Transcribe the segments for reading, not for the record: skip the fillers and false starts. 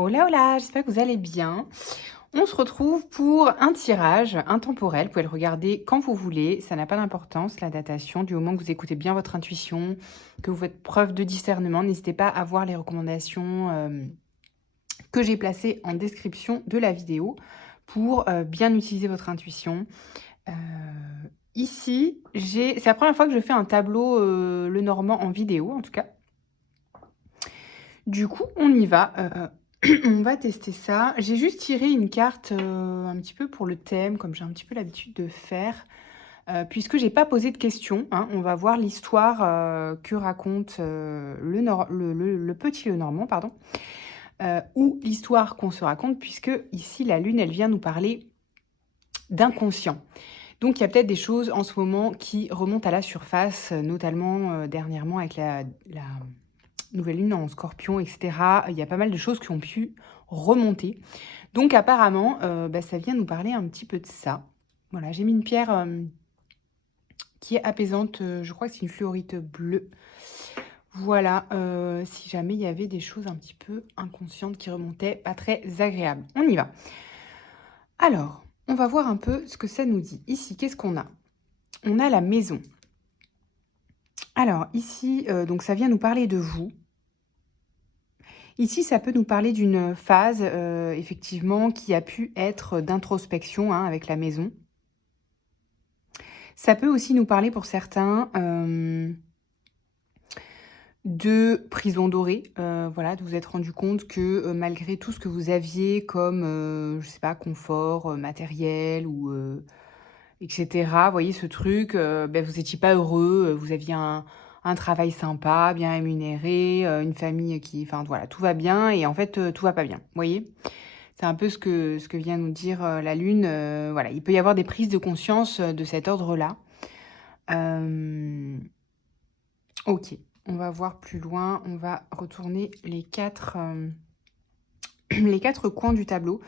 Hola, hola, j'espère que vous allez bien. On se retrouve pour un tirage intemporel. Vous pouvez le regarder quand vous voulez. Ça n'a pas d'importance, la datation, du moment que vous écoutez bien votre intuition, que vous faites preuve de discernement. N'hésitez pas à voir les recommandations que j'ai placées en description de la vidéo pour bien utiliser votre intuition. Euh, Ici, c'est la première fois que je fais un tableau le normand en vidéo, en tout cas. Du coup, on y va. On va tester ça. J'ai juste tiré une carte un petit peu pour le thème, comme j'ai un petit peu l'habitude de faire. Puisque j'ai pas posé de questions, hein. On va voir l'histoire que raconte le petit Lenormand, pardon. Ou l'histoire qu'on se raconte, puisque ici, la lune, elle vient nous parler d'inconscient. Donc, il y a peut-être des choses en ce moment qui remontent à la surface, notamment dernièrement avec la nouvelle lune en scorpion, etc. Il y a pas mal de choses qui ont pu remonter. Donc apparemment, ça vient nous parler un petit peu de ça. Voilà, j'ai mis une pierre qui est apaisante. Je crois que c'est une fluorite bleue. Voilà, si jamais il y avait des choses un petit peu inconscientes qui remontaient, pas très agréables. On y va. Alors, on va voir un peu ce que ça nous dit. Ici, qu'est-ce qu'on a? On a la maison. Alors ici, donc ça vient nous parler de vous. Ici, ça peut nous parler d'une phase, effectivement, qui a pu être d'introspection, hein, avec la maison. Ça peut aussi nous parler pour certains, de prison dorée. Voilà, de vous être rendu compte que, malgré tout ce que vous aviez comme, je sais pas, confort, matériel ou, et cetera. Vous voyez ce truc, vous étiez pas heureux, vous aviez un travail sympa, bien rémunéré, une famille qui enfin voilà, tout va bien et en fait, tout va pas bien. Vous voyez? C'est un peu ce que vient nous dire, la lune, voilà, il peut y avoir des prises de conscience, de cet ordre-là. Hem, OK, on va voir plus loin, on va retourner les 4 les 4 coins du tableau.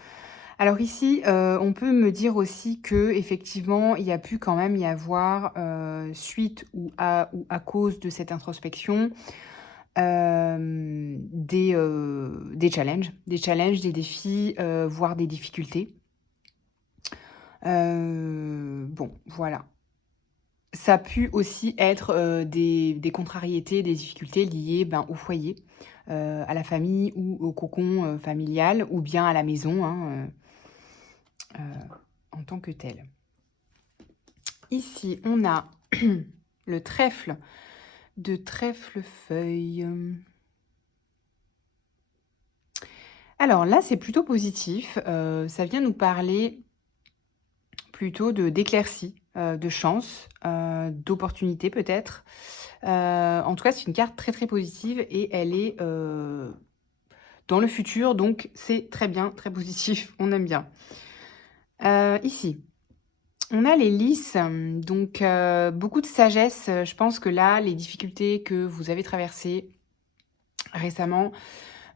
Alors ici, on peut me dire aussi que effectivement, il y a pu quand même y avoir, suite ou à cause de cette introspection, des challenges, des défis, voire des difficultés. Bon, voilà. Ça a pu aussi être, des contrariétés, des difficultés liées, ben, au foyer, à la famille ou au cocon, familial ou bien à la maison, hein, en tant que tel. Ici, on a le trèfle de trèfle-feuille. Alors là, c'est plutôt positif. Ça vient nous parler plutôt d'éclaircie, de chance, d'opportunité peut-être. En tout cas, c'est une carte très, très positive et elle est dans le futur, donc c'est très bien, très positif, on aime bien. Ici, on a les lys, donc beaucoup de sagesse. Je pense que là, les difficultés que vous avez traversées récemment,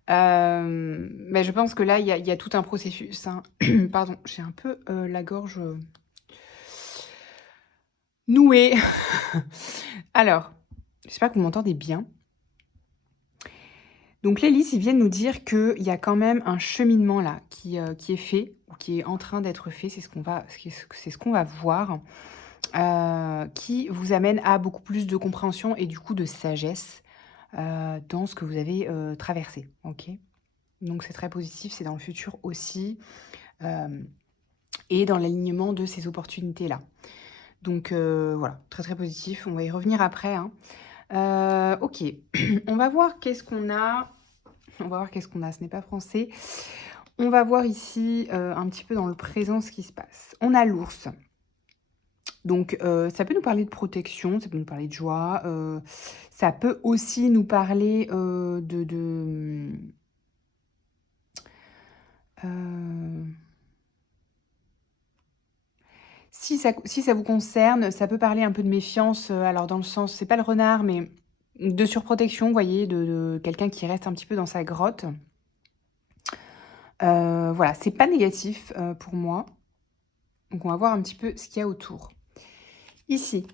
je pense que là, il y a tout un processus, hein. Pardon, j'ai un peu, la gorge, nouée. Alors, j'espère que vous m'entendez bien. Donc les lys, ils viennent nous dire qu'il y a quand même un cheminement là qui est fait ou qui est en train d'être fait, c'est ce qu'on va voir. Qui vous amène à beaucoup plus de compréhension et du coup de sagesse, dans ce que vous avez, traversé, OK? Donc c'est très positif, c'est dans le futur aussi, hem et dans l'alignement de ces opportunités-là. Donc voilà, très, très positif, on va y revenir après, hein. OK, on va voir qu'est-ce qu'on a. On va voir qu'est-ce qu'on a, ce n'est pas français. On va voir ici, un petit peu dans le présent ce qui se passe. On a l'ours. Donc, ça peut nous parler de protection, ça peut nous parler de joie, ça peut aussi nous parler, si ça vous concerne, ça peut parler un peu de méfiance, alors dans le sens c'est pas le renard, mais de surprotection, vous voyez? De quelqu'un qui reste un petit peu dans sa grotte. Voilà, c'est pas négatif, pour moi. Donc on va voir un petit peu ce qu'il y a autour. Ici,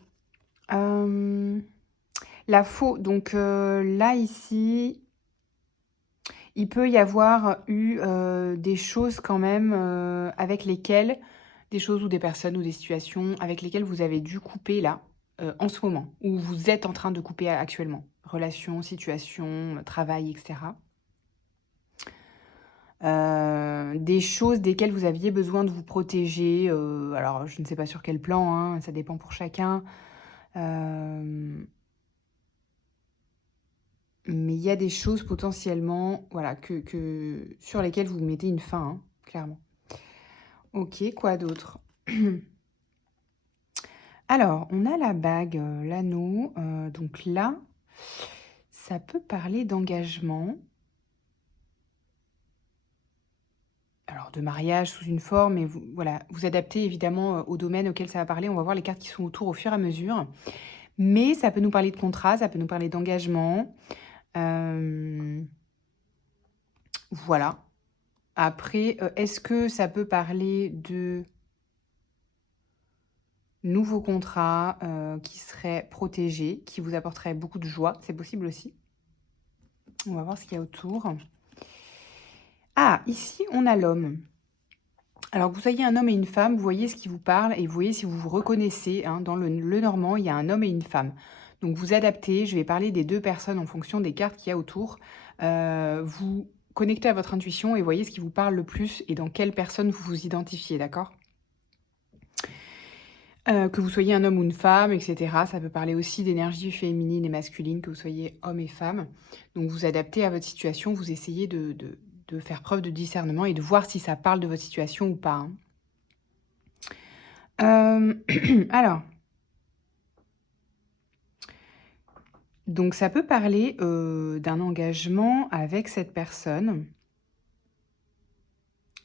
la faux donc là ici, il peut y avoir eu, des choses quand même, avec lesquelles des choses ou des personnes ou des situations avec lesquelles vous avez dû couper là, en ce moment, ou vous êtes en train de couper actuellement. Relations, situations, travail et cetera. Des choses desquelles vous aviez besoin de vous protéger, alors je ne sais pas sur quel plan, hein, ça dépend pour chacun. Hem, mais il y a des choses potentiellement, voilà, que sur lesquelles vous mettez une fin, hein, clairement. OK, quoi d'autre? Alors, on a la bague, l'anneau, donc là, ça peut parler d'engagement. Alors de mariage sous une forme et vous voilà, vous adaptez évidemment, au domaine auquel ça va parler. On va voir les cartes qui sont autour au fur et à mesure. Mais ça peut nous parler de contrat, ça peut nous parler d'engagement. Hem, voilà. Après, est-ce que ça peut parler de nouveaux contrats, qui seraient protégés, qui vous apporteraient beaucoup de joie? C'est possible aussi. On va voir ce qu'il y a autour. Ah, ici, on a l'homme. Alors que vous soyez un homme et une femme, vous voyez ce qui vous parle et vous voyez si vous vous reconnaissez, hein. Dans le normand, il y a un homme et une femme. Donc vous adaptez, je vais parler des 2 personnes en fonction des cartes qu'il y a autour. Vous connectez à votre intuition et voyez ce qui vous parle le plus et dans quelle personne vous vous identifiez, d'accord? Que vous soyez un homme ou une femme et cetera, ça peut parler aussi d'énergie féminine et masculine, que vous soyez homme et femme. Donc vous adaptez à votre situation, vous essayez de faire preuve de discernement et de voir si ça parle de votre situation ou pas, hein. Alors, donc ça peut parler, d'un engagement avec cette personne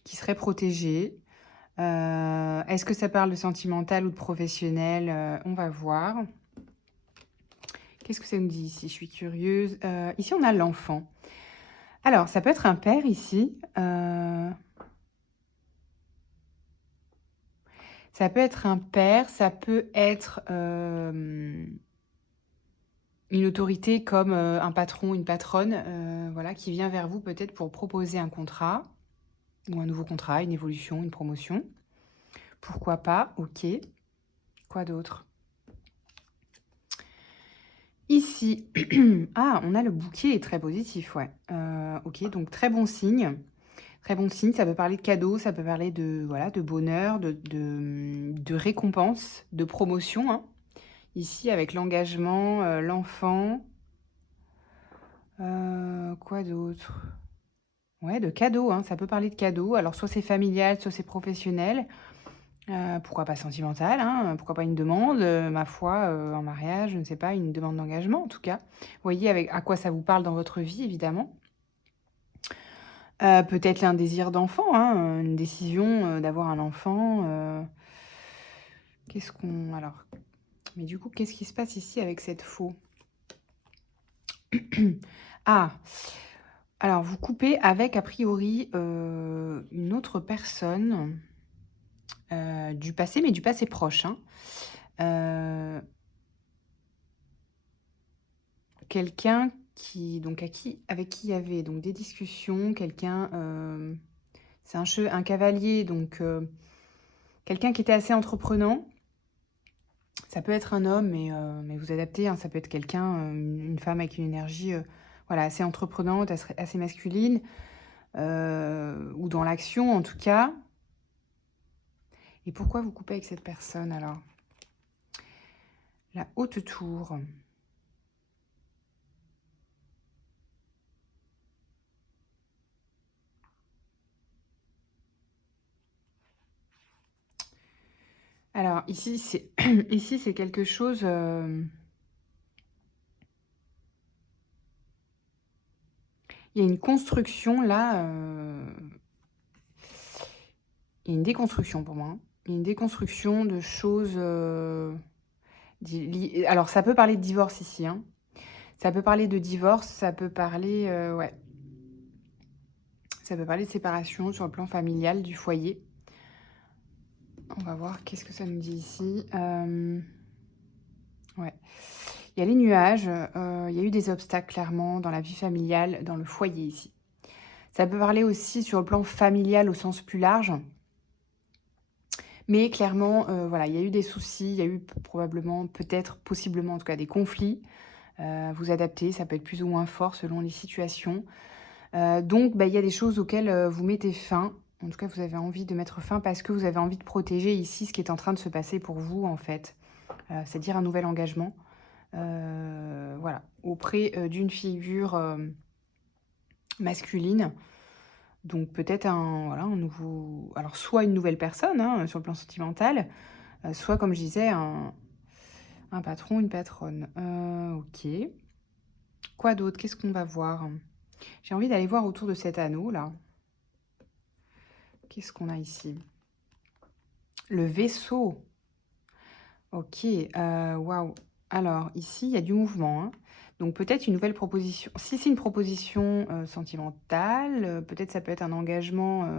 qui serait protégée. Est-ce que ça parle de sentimental ou de professionnel? On va voir. Qu'est-ce que ça me dit ici? Je suis curieuse. Ici, on a l'enfant. Alors, ça peut être un père ici, ça peut être un père, ça peut être, une autorité comme, un patron, une patronne, voilà, qui vient vers vous peut-être pour proposer un contrat ou un nouveau contrat, une évolution, une promotion. Pourquoi pas? OK. Quoi d'autre? Ici, ah, on a le bouquet très positif, ouais. OK, donc très bon signe. Très bon signe, ça peut parler de cadeaux, ça peut parler de, voilà, de bonheur, de récompense, de promotion, hein. Ici, avec l'engagement, l'enfant, quoi d'autre? Ouais, de cadeaux, hein, ça peut parler de cadeaux. Alors soit c'est familial, soit c'est professionnel, pourquoi pas sentimental, hein, pourquoi pas une demande, ma foi, en mariage, je ne sais pas, une demande d'engagement en tout cas. Voyez avec à quoi ça vous parle dans votre vie évidemment. Peut-être un désir d'enfant, hein, une décision, d'avoir un enfant, qu'est-ce qu'on alors mais du coup, qu'est-ce qui se passe ici avec cette faux? Ah! Alors vous coupez avec a priori, une autre personne, du passé, mais du passé proche, hein. Heu, quelqu'un qui donc à qui avec qui il y avait donc des discussions, quelqu'un, c'est un cavalier donc quelqu'un qui était assez entreprenant. Ça peut être un homme, mais vous adaptez, hein, ça peut être quelqu'un, une femme avec une énergie, voilà, assez entreprenante, assez masculine, ou dans l'action en tout cas. Et pourquoi vous coupez avec cette personne alors? La haute tour. Alors ici c'est ici c'est quelque chose, il y a une construction là, il y a une déconstruction pour moi, hein. Il y a une déconstruction de choses, alors ça peut parler de divorce ici, hein. Ça peut parler de divorce, ça peut parler, ouais, ça peut parler de séparation sur le plan familial du foyer. On va voir qu'est-ce que ça nous dit ici. Ouais. Il y a les nuages, il y a eu des obstacles clairement dans la vie familiale, dans le foyer ici. Ça peut parler aussi sur le plan familial au sens plus large. Mais clairement, voilà, il y a eu des soucis, il y a eu probablement, peut-être, possiblement en tout cas des conflits. Vous adapter, ça peut être plus ou moins fort selon les situations. Donc bah, il y a des choses auxquelles, vous mettez fin. En tout cas, vous avez envie de mettre fin parce que vous avez envie de protéger ici ce qui est en train de se passer pour vous, en fait. C'est-à-dire un nouvel engagement, voilà, auprès, d'une figure, masculine. Donc peut-être un voilà, un nouveau alors soit une nouvelle personne, hein, sur le plan sentimental, soit comme je disais un patron, une patronne. OK. Quoi d'autre? Qu'est-ce qu'on va voir? J'ai envie d'aller voir autour de cet anneau-là. Qu'est-ce qu'on a ici? Le vaisseau. OK, waouh. Alors ici, il y a du mouvement, hein. Donc peut-être une nouvelle proposition. Si c'est une proposition, sentimentale, peut-être ça peut être un engagement,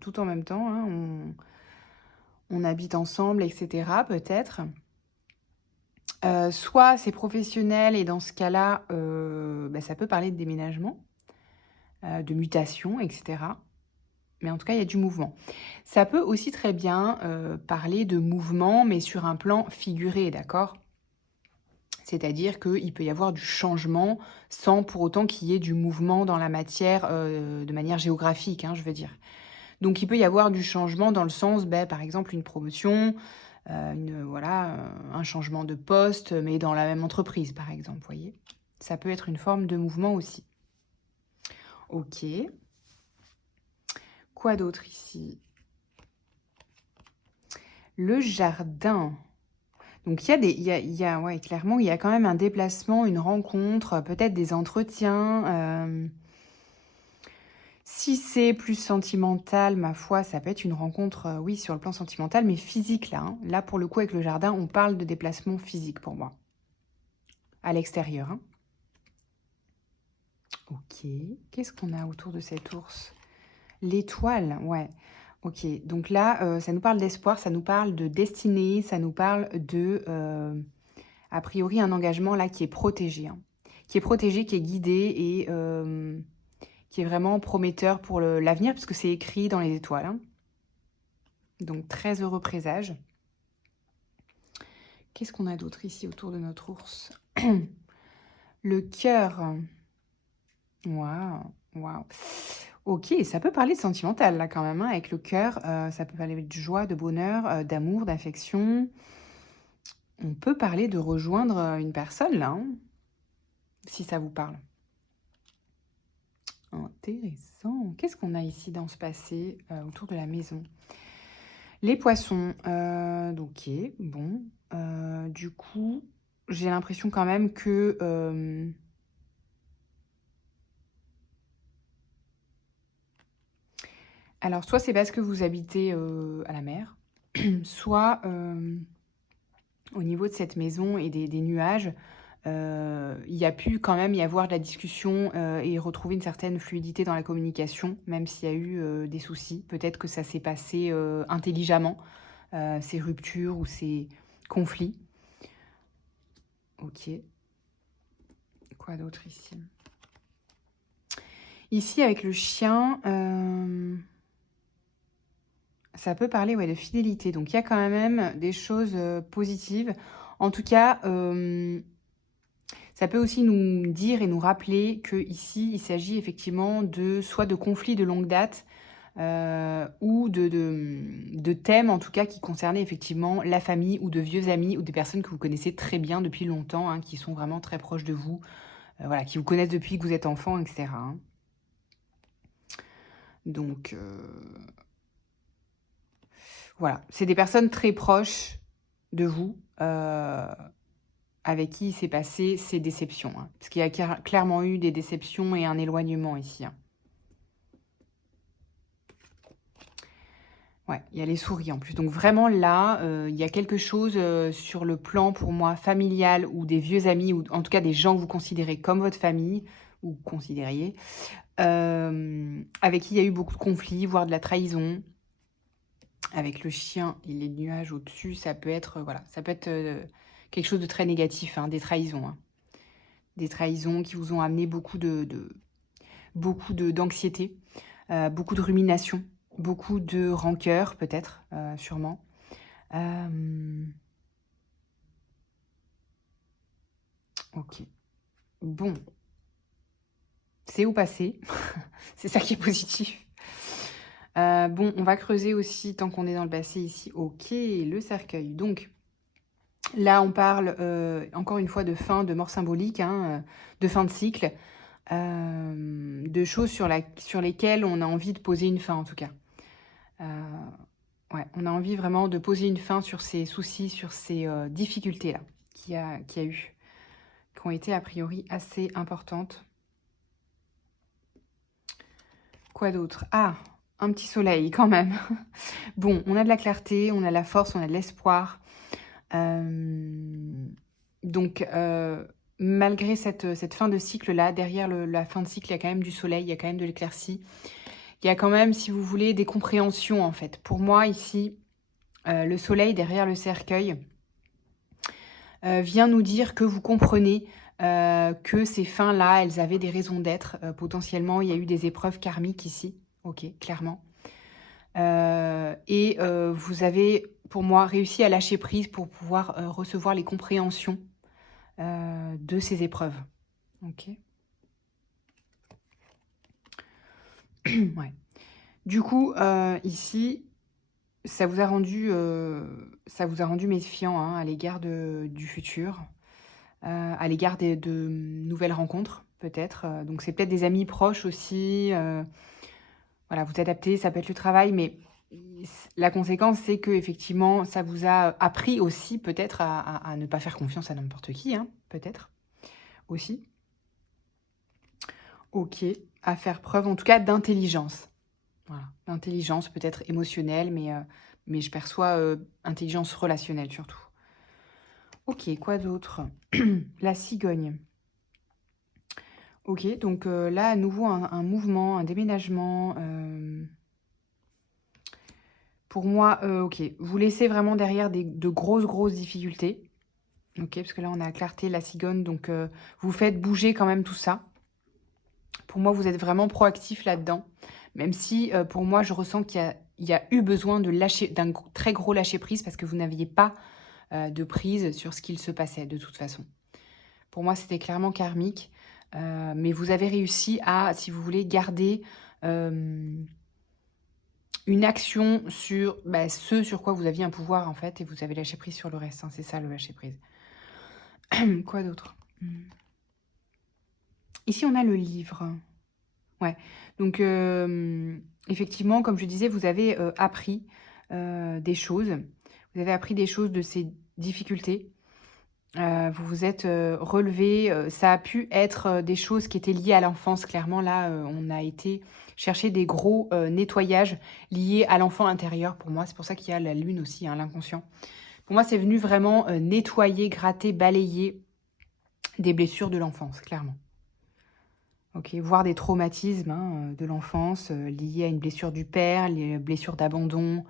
tout en même temps, hein. On habite ensemble et cetera, peut-être. Soit c'est professionnel et dans ce cas-là, bah, ça peut parler de déménagement, de mutation et cetera. Mais en tout cas, il y a du mouvement. Ça peut aussi très bien, parler de mouvement, mais sur un plan figuré, d'accord? C'est-à-dire qu'il peut y avoir du changement sans pour autant qu'il y ait du mouvement dans la matière, de manière géographique, hein, je veux dire. Donc il peut y avoir du changement dans le sens, beh, par exemple une promotion, voilà, un changement de poste, mais dans la même entreprise, par exemple, vous voyez? Ça peut être une forme de mouvement aussi. OK. Quoi d'autre ici? Le jardin. Donc il y a des ouais, clairement, il y a quand même un déplacement, une rencontre, peut-être des entretiens, si c'est plus sentimental, ma foi, ça peut être une rencontre, oui, sur le plan sentimental, mais physique là, hein. Là, pour le coup, avec le jardin, on parle de déplacement physique pour moi, à l'extérieur, hein. OK. Qu'est-ce qu'on a autour de cet ours? L'étoile, ouais. OK. Donc là, ça nous parle d'espoir, ça nous parle de destinée, ça nous parle de, a priori, un engagement là qui est protégé, hein. Qui est protégé, qui est guidé et qui est vraiment prometteur pour l'avenir, puisque c'est écrit dans les étoiles, hein. Donc très heureux présage. Qu'est-ce qu'on a d'autre ici autour de notre ours? Le cœur. Waouh, waouh. OK, ça peut parler de sentimental là quand même, hein, avec le cœur, ça peut parler de joie, de bonheur, d'amour, d'affection. On peut parler de rejoindre, une personne là, hein, si ça vous parle. Intéressant. Qu'est-ce qu'on a ici dans ce passé, autour de la maison? Les poissons, OK, bon, du coup, j'ai l'impression quand même que, alors soit c'est parce que vous habitez, à la mer, soit, au niveau de cette maison et des nuages, il y a pu quand même y avoir de la discussion, et retrouver une certaine fluidité dans la communication, même s'il y a eu, des soucis. Peut-être que ça s'est passé, intelligemment, ces ruptures ou ces conflits. OK. Quoi d'autre ici? Ici avec le chien, ça peut parler, ouais, de fidélité. Donc il y a quand même des choses, positives. En tout cas, ça peut aussi nous dire et nous rappeler qu'ici, il s'agit effectivement de soit de conflits de longue date, ou de thèmes, en tout cas, qui concernaient effectivement la famille ou de vieux amis ou des personnes que vous connaissez très bien depuis longtemps, hein, qui sont vraiment très proches de vous, voilà, qui vous connaissent depuis que vous êtes enfant et cetera, hein. Donc voilà, c'est des personnes très proches de vous, avec qui il s'est passé ces déceptions, hein. Parce qu'il y a clairement eu des déceptions et un éloignement ici, hein. Ouais, il y a les souris en plus. Donc vraiment là, il y a quelque chose, sur le plan pour moi familial ou des vieux amis ou en tout cas des gens que vous considérez comme votre famille ou considériez, avec qui il y a eu beaucoup de conflits, voire de la trahison. Avec le chien et les nuages au-dessus, ça peut être, voilà, ça peut être, quelque chose de très négatif, hein, des trahisons, hein. Des trahisons qui vous ont amené beaucoup beaucoup d'anxiété, beaucoup de rumination, beaucoup de rancœur peut-être, sûrement. OK. Bon, c'est au passé, c'est ça qui est positif. Bon, on va creuser aussi tant qu'on est dans le passé ici. OK, le cercueil. Donc là, on parle, encore une fois de fin, de mort symbolique, hein, de fin de cycle, de choses sur lesquelles on a envie de poser une fin en tout cas. Heu, ouais, on a envie vraiment de poser une fin sur ces soucis, sur ces, difficultés-là qu'il y a eu, qui ont été a priori assez importantes. Quoi d'autre? Ah! Un petit soleil quand même. Bon, on a de la clarté, on a de la force, on a de l'espoir. Hem, donc malgré cette fin de cycle-là, derrière la fin de cycle, il y a quand même du soleil, il y a quand même de l'éclaircie. Il y a quand même, si vous voulez, des compréhensions, en fait. Pour moi, ici, le soleil derrière le cercueil, vient nous dire que vous comprenez, que ces fins-là, elles avaient des raisons d'être. Potentiellement, il y a eu des épreuves karmiques ici. OK, clairement. Et vous avez, pour moi, réussi à lâcher prise pour pouvoir, recevoir les compréhensions, de ces épreuves. OK. Ouais. Du coup, ici, ça vous a rendu méfiant, hein, à l'égard du futur, à l'égard de nouvelles rencontres, peut-être, donc c'est peut-être des amis proches aussi, voilà, vous adaptez, ça peut être le travail, mais la conséquence, c'est que effectivement, ça vous a appris aussi peut-être à ne pas faire confiance à n'importe qui, hein, peut-être, aussi. OK, à faire preuve en tout cas d'intelligence. Voilà, d'intelligence peut-être émotionnelle, mais je perçois, intelligence relationnelle surtout. OK, quoi d'autre? La cigogne. OK, donc là, à nouveau un mouvement, un déménagement, pour moi, OK, vous laissez vraiment derrière de grosses, grosses difficultés. OK, parce que là, on a la clarté, la cigogne, donc vous faites bouger quand même tout ça. Pour moi, vous êtes vraiment proactif là-dedans, même si, pour moi, je ressens il y a eu besoin de lâcher très gros lâcher prise parce que vous n'aviez pas, de prise sur ce qu'il se passait de toute façon. Pour moi, c'était clairement karmique, mais vous avez réussi à, si vous voulez, garder, hem, une action sur, bah, ce sur quoi vous aviez un pouvoir, en fait, et vous avez lâché prise sur le reste, hein. C'est ça, le lâcher prise. Quoi d'autre? Ici, on a le livre. Ouais, donc effectivement, comme je disais, vous avez, appris, des choses. Vous avez appris des choses de ces difficultés. Vous vous êtes, relevés, ça a pu être, des choses qui étaient liées à l'enfance. Clairement, là, on a été chercher des gros, nettoyages liés à l'enfant intérieur pour moi. C'est pour ça qu'il y a la lune aussi, hein, l'inconscient. Pour moi, c'est venu vraiment, nettoyer, gratter, balayer des blessures de l'enfance, clairement. OK, voire des traumatismes, hein, de l'enfance, liés à une blessure du père, les blessures d'abandon,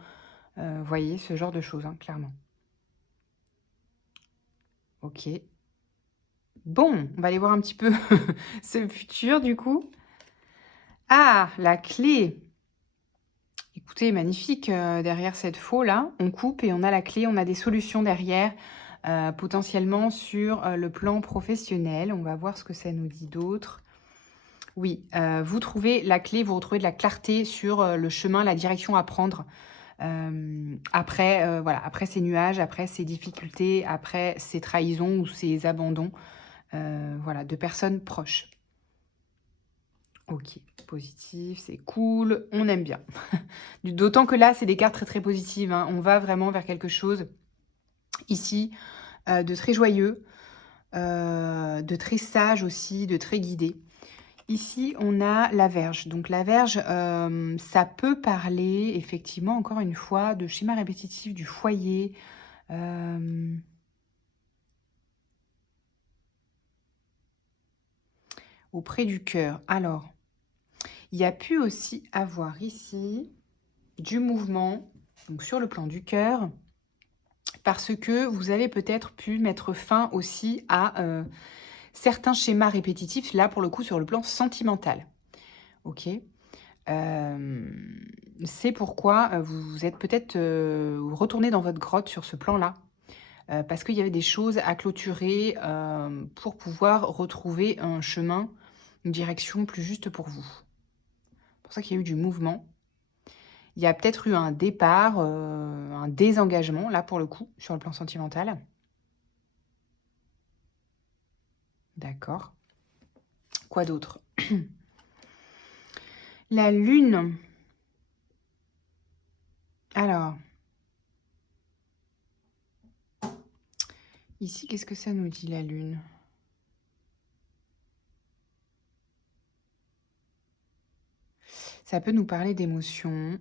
voyez? Ce genre de choses, hein, clairement. OK. Bon, on va aller voir un petit peu ce futur du coup. Ah! La clé! Écoutez, magnifique, derrière cette faux-là, on coupe et on a la clé, on a des solutions derrière, potentiellement sur, le plan professionnel. On va voir ce que ça nous dit d'autre. Oui, vous trouvez la clé, vous retrouvez de la clarté sur, le chemin, la direction à prendre, après, voilà, après ces nuages, après ces difficultés, après ces trahisons ou ces abandons, voilà, de personnes proches. OK, positif, c'est cool, on aime bien. D'autant que là, c'est des cartes très, très positives, hein. On va vraiment vers quelque chose ici, de très joyeux, de très sage aussi, de très guidé. Ici, on a la Vierge. Donc la Vierge, ça peut parler effectivement, encore une fois, de schéma répétitif du foyer, hem, auprès du cœur. Alors, il y a pu aussi avoir ici du mouvement, donc sur le plan du cœur, parce que vous avez peut-être pu mettre fin aussi à, certains schémas répétitifs, là, pour le coup, sur le plan sentimental. OK. C'est pourquoi, vous êtes peut-être, retournés dans votre grotte sur ce plan-là, parce qu'il y avait des choses à clôturer, pour pouvoir retrouver un chemin, une direction plus juste pour vous. C'est pour ça qu'il y a eu du mouvement. Il y a peut-être eu un départ, un désengagement, là, pour le coup, sur le plan sentimental. D'accord. Quoi d'autre? La lune. Alors, ici, qu'est-ce que ça nous dit, la lune? Ça peut nous parler d'émotions.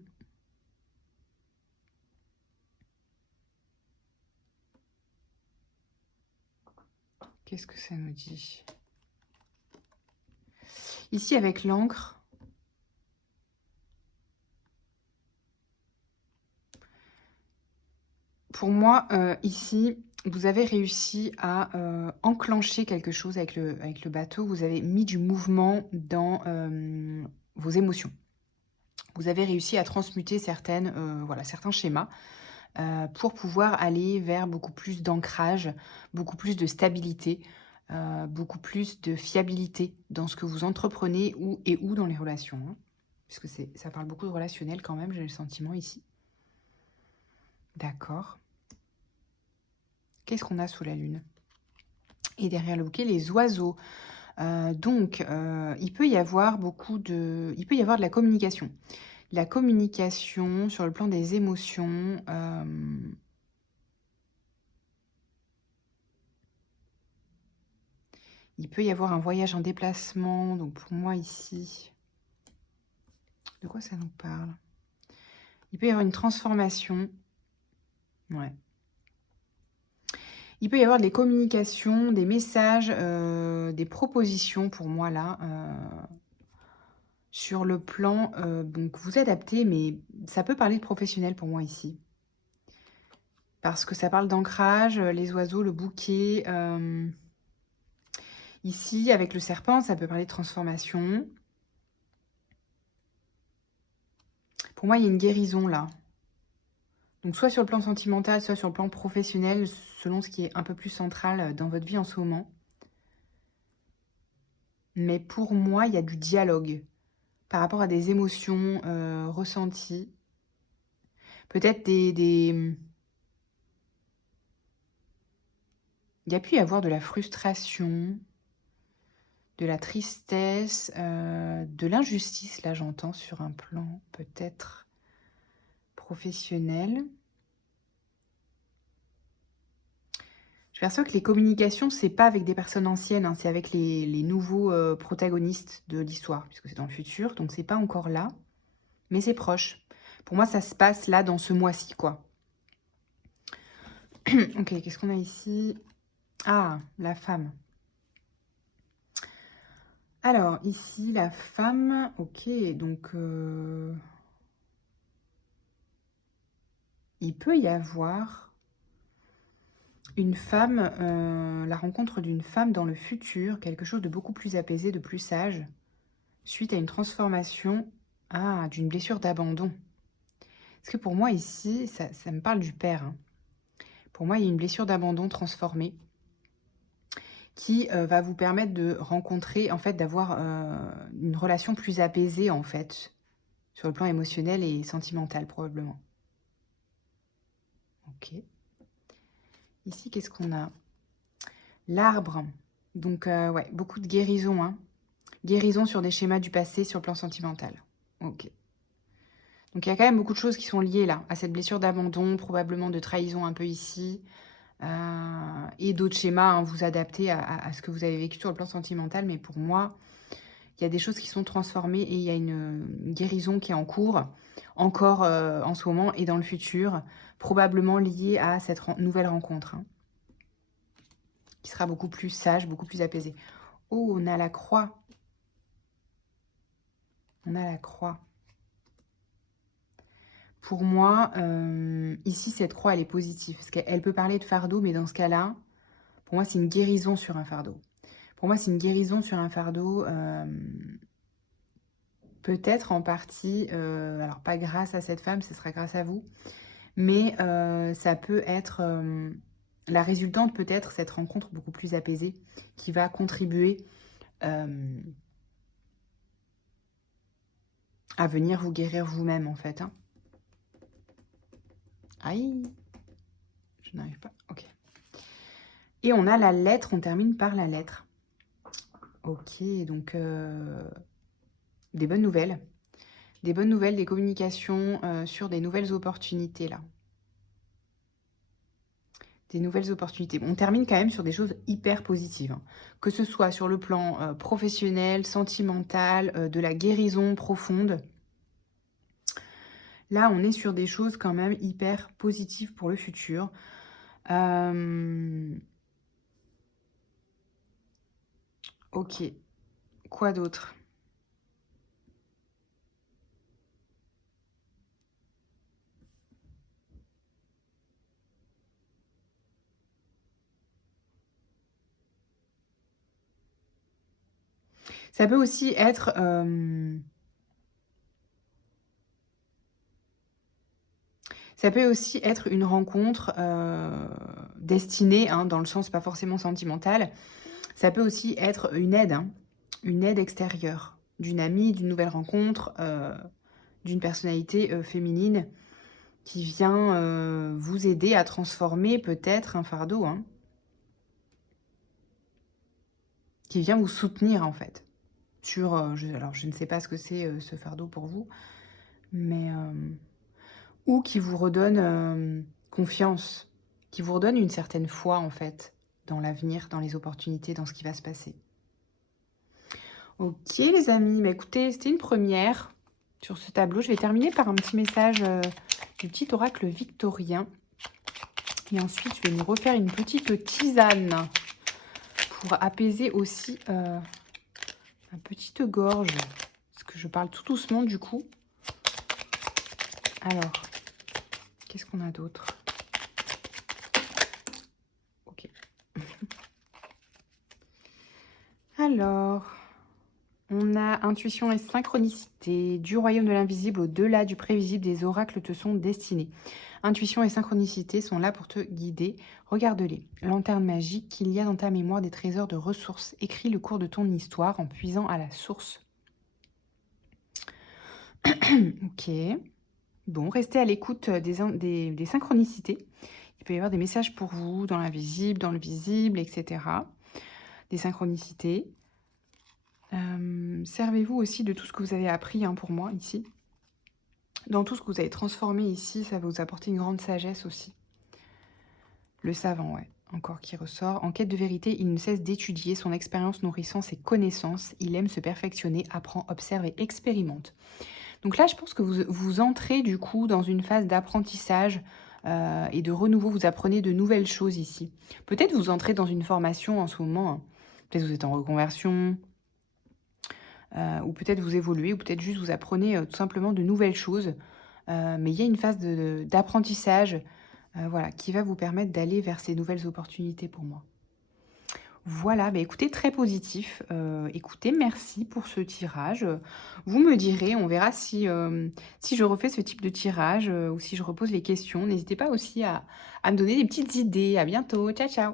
Qu'est-ce que ça nous dit? Ici, avec l'encre, pour moi, ici, vous avez réussi à enclencher quelque chose avec le bateau. Vous avez mis du mouvement dans vos émotions. Vous avez réussi à transmuter voilà, certains schémas pour pouvoir aller vers beaucoup plus d'ancrage, beaucoup plus de stabilité, beaucoup plus de fiabilité dans ce que vous entreprenez ou dans les relations, hein. Puisque ça parle beaucoup de relationnel quand même, j'ai le sentiment ici. D'accord. Qu'est-ce qu'on a sous la lune? Et derrière le bouquet, les oiseaux. Donc, il peut y avoir il peut y avoir de la communication. La communication sur le plan des émotions. Il peut y avoir un voyage en déplacement. Donc, pour moi ici, de quoi ça nous parle? Il peut y avoir une transformation. Ouais. Il peut y avoir des communications, des messages, des propositions pour moi là. Sur le plan, donc vous adaptez, mais ça peut parler de professionnel pour moi ici. Parce que ça parle d'ancrage, les oiseaux, le bouquet. Ici, avec le serpent, ça peut parler de transformation. Pour moi, il y a une guérison là. Donc soit sur le plan sentimental, soit sur le plan professionnel, selon ce qui est un peu plus central dans votre vie en ce moment. Mais pour moi, il y a du dialogue par rapport à des émotions ressenties. Peut-être il y a pu y avoir de la frustration, de la tristesse, de l'injustice, là j'entends sur un plan peut-être professionnel. Je perçois que les communications, c'est pas avec des personnes anciennes, hein, c'est avec les nouveaux protagonistes de l'histoire, puisque c'est dans le futur, donc c'est pas encore là, mais c'est proche. Pour moi, ça se passe là, dans ce mois-ci, quoi. Ok, qu'est-ce qu'on a ici? Ah, la femme. Alors, ici, la femme, ok, donc il peut y avoir une femme, la rencontre d'une femme dans le futur, quelque chose de beaucoup plus apaisé, de plus sage, suite à une transformation, d'une blessure d'abandon. Parce que pour moi ici, ça me parle du père, hein. Pour moi, il y a une blessure d'abandon transformée qui va vous permettre de rencontrer, en fait, d'avoir une relation plus apaisée, en fait, sur le plan émotionnel et sentimental, probablement. Ok. Ici, qu'est-ce qu'on a? L'arbre. Donc, ouais, beaucoup de guérison, hein. Guérison sur des schémas du passé, sur le plan sentimental. Ok. Donc, il y a quand même beaucoup de choses qui sont liées, là, à cette blessure d'abandon, probablement de trahison un peu ici, et d'autres schémas, hein, vous adaptez à ce que vous avez vécu sur le plan sentimental. Mais pour moi, il y a des choses qui sont transformées et il y a une guérison qui est en cours, encore en ce moment et dans le futur, probablement liée à cette nouvelle rencontre, hein, qui sera beaucoup plus sage, beaucoup plus apaisée. Oh, on a la croix. On a la croix. Pour moi, ici, cette croix, elle est positive. Parce qu'elle peut parler de fardeau, mais dans ce cas-là, pour moi, c'est une guérison sur un fardeau. Pour moi, c'est une guérison sur un fardeau peut-être en partie, alors pas grâce à cette femme, ce sera grâce à vous, mais ça peut être, la résultante peut être cette rencontre beaucoup plus apaisée qui va contribuer, hem, à venir vous guérir vous-même, en fait, hein. Aïe! Je n'arrive pas, OK. Et on a la lettre, on termine par la lettre. OK, donc des bonnes nouvelles. Des bonnes nouvelles, des communications, sur des nouvelles opportunités, là. Des nouvelles opportunités. Bon, on termine quand même sur des choses hyper positives, hein. Que ce soit sur le plan, professionnel, sentimental, de la guérison profonde. Là, on est sur des choses quand même hyper positives pour le futur. Hem, OK. Quoi d'autre? Ça peut aussi être, ça peut aussi être une rencontre, destinée, hein, dans le sens pas forcément sentimental. Ça peut aussi être une aide extérieure, d'une amie, d'une nouvelle rencontre, d'une personnalité, féminine qui vient, vous aider à transformer peut-être un fardeau, hein, qui vient vous soutenir, en fait, sur, alors je ne sais pas ce que c'est, ce fardeau pour vous, mais ou qui vous redonne, confiance, qui vous redonne une certaine foi, en fait, dans l'avenir, dans les opportunités, dans ce qui va se passer. OK les amis, bah, écoutez, c'était une première sur ce tableau. Je vais terminer par un petit message, du petit oracle victorien et ensuite je vais nous refaire une petite tisane pour apaiser aussi, ma petite gorge. Parce que je parle tout doucement du coup. Alors, qu'est-ce qu'on a d'autre? OK. Alors, on a intuition et synchronicité, du royaume de l'invisible au-delà du prévisible, des oracles te sont destinés. Intuition et synchronicité sont là pour te guider. Regarde-les. Lanterne magique, qu'il y a dans ta mémoire des trésors de ressources. Écris le cours de ton histoire en puisant à la source. Ok. Bon, restez à l'écoute des synchronicités. Il peut y avoir des messages pour vous dans l'invisible, dans le visible, etc. Des synchronicités. Servez-vous aussi de tout ce que vous avez appris, hein, pour moi, ici. Dans tout ce que vous avez transformé ici, ça va vous apporter une grande sagesse aussi. Le savant, ouais, encore qui ressort. En quête de vérité, il ne cesse d'étudier, son expérience nourrissant ses connaissances. Il aime se perfectionner, apprend, observe et expérimente. Donc là, je pense que vous entrez du coup dans une phase d'apprentissage et de renouveau. Vous apprenez de nouvelles choses ici. Peut-être vous entrez dans une formation en ce moment, hein. Peut-être vous êtes en reconversion, ou peut-être vous évoluez, ou peut-être juste vous apprenez tout simplement de nouvelles choses. Mais il y a une phase d'apprentissage, voilà, qui va vous permettre d'aller vers ces nouvelles opportunités pour moi. Voilà, bah écoutez, très positif. Écoutez, merci pour ce tirage. Vous me direz, on verra si, si je refais ce type de tirage ou si je repose les questions. N'hésitez pas aussi à me donner des petites idées. À bientôt. Ciao, ciao.